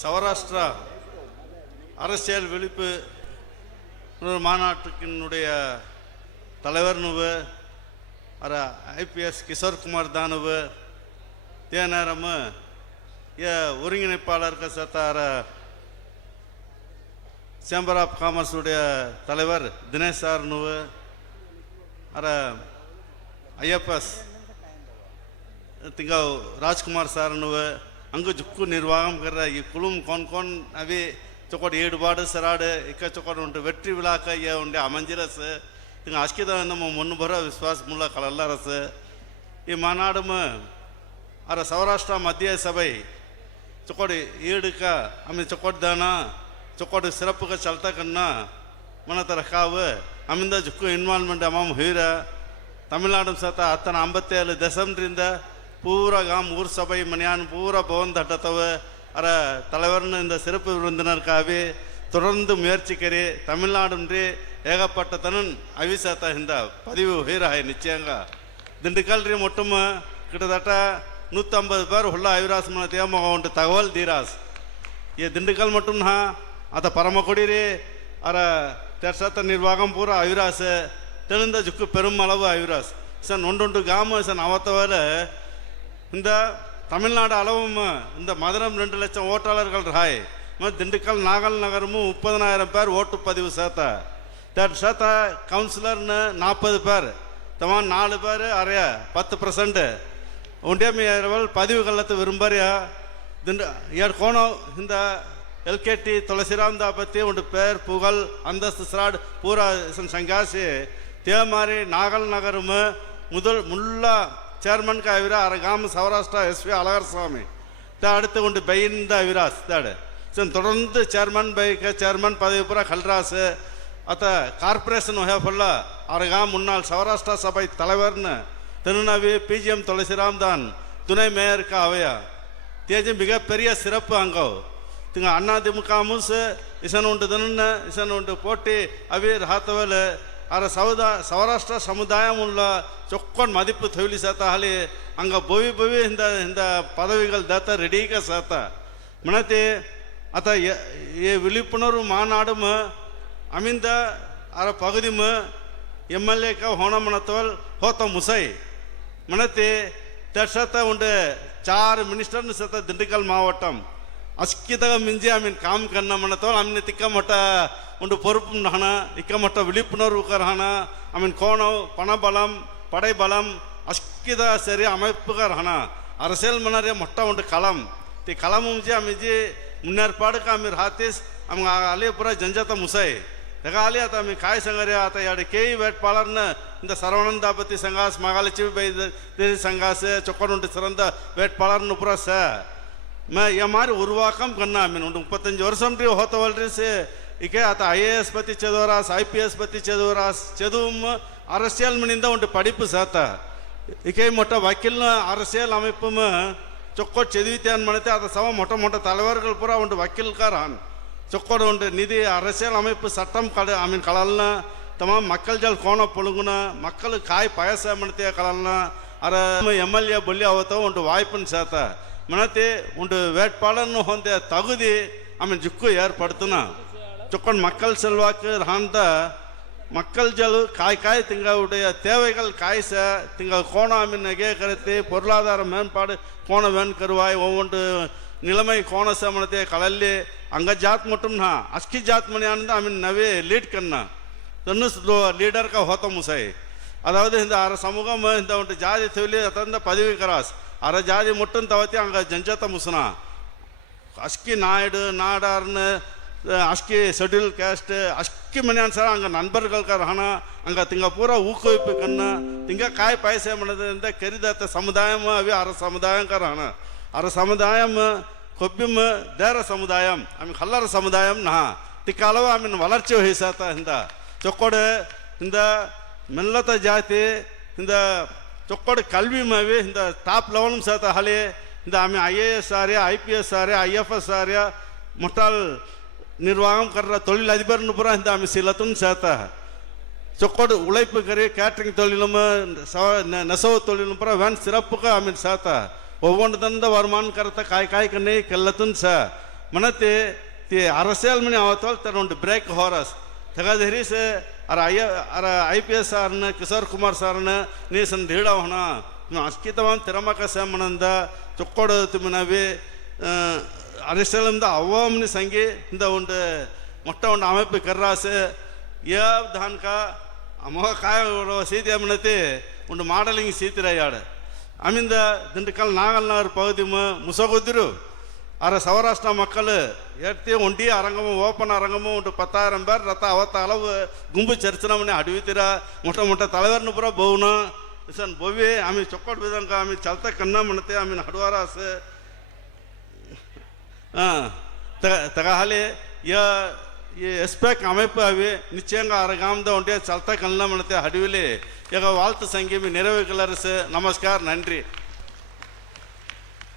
சௌராஷ்டிரா அரசியல் விழிப்பு மாநாட்டுக்கினுடைய தலைவர் நுவு அர ஐபிஎஸ் கிஷோர் குமார் தானுவு தே நேரம் ஒருங்கிணைப்பாளருக்கு சேர்த்தார சேம்பர் ஆஃப் காமர்ஸ் உடைய தலைவர் தினேஷ் சார் நுவு அர ஐஎஃப்எஸ் तिंगा राजकुमार सार नुवे अंग जुक्कु निर्वाहम कर रहा ये कुलुम कौन कौन अभी चौकोट येडुबाड़ सराड़ इक्का चौकोट उन्हें वेट्री विलाक ये उन्हें अमंजिरस तिंगा आज के दान नम मन भरा विश्वास मुल्ला कलल्ला रस ये मानाड में अरे सौराष्ट्र मध्य सभा चौकोट येड का हमें चौकोट दाना चौकोट सिरप का चलता करना मन तरकाव हमें दा जुक्कु इन्वॉल्वमेंट अमाम हुईरा तमिलनाडु सता अतन 57 दशमರಿಂದ पूरा गाम ऊर सभा मनियान पूरा भवन दटतव अरे தலைவர்னு இந்த சிறப்பு விருந்தினருக்காகவே தொடர்ந்து முயற்சி கரி தமிழ்நாடுன்றே ஏகப்பட்டதனன் அவிசாத்த இந்த பதிவு ஹீராய் நிச்சயங்க திண்டுக்கல் ரீ மொத்தம் கிட்டத்தட்ட 150 பேர் உள்ள அவிராஸ் மன தேமக உண்டு தகவல் தீராஸ் ये திண்டுக்கல் மட்டும் ना आता பரமக்குடி ரே अरे तेरसत निर्वाहम पूरा अविरास तेनिंद जुक्कु पेरुम अलवु अविरास सन उंडुंडु गाम सन अवतवल இந்த தமிழ்நாடு அளவும் இந்த மதுரம் 2 லட்சம் ஓட்டாளர்கள் ராய் திண்டுக்கல் நாகல் நகரமும் 30,000 பேர் ஓட்டு பதிவு சேர்த்தா தட் சேர்த்தா கவுன்சிலர்னு 40 பேர் தமான் 4 பேர் அரையா 10% உண்டே மீறவல் பதிவு கல்லத்து விரும்பறியா யார் கோணம் இந்த எல்கேடி துளசிராம் தாபத்தி உண்டு பேர் புகழ் அந்தஸ்து சராட் பூரா சங்காசி தே மாதிரி நாகல் நகரம் முதல் முல்லா चेयरमैन का अविरा अरे गाम सौराष्ट्र एसपी अलगर स्वामी அடுத்து கொண்டு பைந்த அவிராஸ் தாடு சன் தொடர்ந்து சேர்மன் பைக்க சேர்மன் பதவி பூரா கல்ராஸ் அத்த கார்ப்பரேஷன் ஹேஃபுல்ல அரை காம் முன்னாள் சௌராஷ்டிரா சபை தலைவர்னு திருநவி பிஜிஎம் துளசிராம் தான் துணை மேயருக்கு அவையா தேஜி மிகப்பெரிய சிறப்பு அங்கோ திங்க அண்ணா திமுகமும் இசன் உண்டு தின்னு இசன் உண்டு போட்டி அவி ராத்தவல் अरे सौराष्ट्र समुदाय चौक्कन मदिप्पु थोली साता हाली अंग बोवी बोवी हिंद पदविगल दाता रेडी का साता मनते अत ये विलिपुनरू मानाडम अमिंद अरे पगदी में एमएलए का होना मनतवल होता मुसाई मनते तर्सता उंडे 4 मिनिस्टर ने साता दिंडकल मावटम अस्कितगा मिंजे आमीन काम करना मनतवल आमीन तिक्का मोटा उंडु பொறுப்பு நஹனா இக்கமட்ட விழிப்புணர்வு கரஹனா அமன் கோணோ பணபலம் படைபலம் அஸ்கித சரி அமைப்புக ரஹனா அரசியல் மனரே மொட்ட உண்டு களம் தி களம் முஜே அமிஜி முன்னேற்பாடு का आम्ही राहतेस आम आले पुरा जनजाता मुसाई तेगा आले आता आम्ही काय संगारे आता याडे केई वेटपाळरन इंद सरवणन दापती संघास मागालची बैदे संघास चोक्कन उंटु सिरंद वेटपाळरन पुरा स मैं ये मारी उर्वाकम करना आम्ही उंटु 35 वर्षम री होतवलरी से इके आता IAS पति चदुवरास IPS पति चदुवरास चदुवम அரசியல் மணிந்த உண்டு படிப்பு சாத்தா இக்கே மொட்ட வக்கீல் அரசியல் அமைப்பு சொக்கோட் செதுவித்தியான் மனத்தை அதை சவ மொட்ட மொட்ட தலைவர்கள் பூரா உண்டு வக்கீல்காரான் சொக்கோடு உண்டு நிதி அரசியல் அமைப்பு சட்டம் கட ஆமீன் கலல்னா தமாம் மக்கள் ஜல் கோண பொழுங்குன மக்களுக்கு காய் பயச மனத்தைய கலல்னா அர எம்எல்ஏ பொல்லி அவத்தோ உண்டு வாய்ப்புன்னு சாத்தா மனத்தை உண்டு வேட்பாளர்னு ஹொந்த தகுதி ஆமீன் ஜுக்கு ஏற்படுத்தினா चौक्कन मक्कल सेल्वाक रांता मक्कल जल काय काय तिंगा उடைய தேவைகள் காய்ச तिंगा கோண ஆமின் நகே கரते பொருளாதார மேம்பாடு கோண வேன் கருவாய் ஒவ்வொன்று நிலைமை கோண சமனத்தை கலல்லே அங்க ஜாத் மட்டும் ना अस्की जात मने आनंद आमिन नवे लीड करना तन्नुस लीडर का होता मुसाई அதாவது இந்த அர சமூகம் இந்த ஒன்று ஜாதி தொழில் அத்தந்த பதவி கராஸ் அர ஜாதி மட்டும் தவத்தி அங்க ஜஞ்சத்த முசனா अस्की நாயுடு நாடார்னு अस्की शेड्यूल कास्ट अस्की मनियान सर अंग नंबरगल का रहना अंग तिंगा पूरा ऊकोविप्पु करना तिंगा काय पैसे मनद करीदात समुदाय अभी अर समुदाय का रहना अर समुदाय कोब्बिम देर समुदाय आम हल्लर समुदाय ना तिक्कालव आम वलर्ची वहिसाता हिंद चोक्कोड हिंद मेल्लत जाति हिंद चोक्कोड कल्वी अभी हिंद टॉप लेवल साता हाली हिंद आम IAS Arya IPS Arya IFS Arya मोटाल निर्वाहम कर रहा தொழில் அதிபர் புறா இந்த आम्ही सिलतून சேர்த்தா चोक्कोड உழைப்பு கரி கேட்டரிங் தொழிலும் நெசவு தொழிலும் புறா வேன் சிறப்புக்கு आम्ही சேர்த்தா ஒவ்வொன்று தந்த வருமானம் கரத்த காய் காய் கண்ணே கல்லத்துன் ச म्हणते ते அரசியல் மணி आवतल तर उंट ब्रेक हॉरस थगा धरी से अरे IPS सारनं किशोर कुमार सारनं नी सन ढेड़ा होना अस्की तमाम तिरमा का से मनंद चुक्कोड़ तुमनावे அரசியல் இந்த அவாம்னு संगे இந்த उंट मोठा उंट அமைப்பு कर रहा से या धान का अमोह काय सीती म्हणते उंट मॉडलिंग सीतीरा याड आमिंद दिंडकल नागलनगर पगुदी मुसोगुदिरु अरे सौराष्ट्र मक्कल एट्टी उंटी अरंगम ओपन अरंगम उंट 10,000 பேர் रथ अवत अलव गुंबु चर्चना मने अडवितीरा मोठा मोठा तलवेरनु पुरा बोवना सन बोवे आम्ही चोक्कट विधंगा आम्ही चलता कन्ना म्हणते आम्ही हडवारा असे तगाले या ये एस्पेक्ट அமைப்பு अवे निश्चयंगा अरगामदा उंटे चलता कन्ना म्हणते हडविले यग वाल्त संगे मी नेरवेकलरस नमस्कार नंरी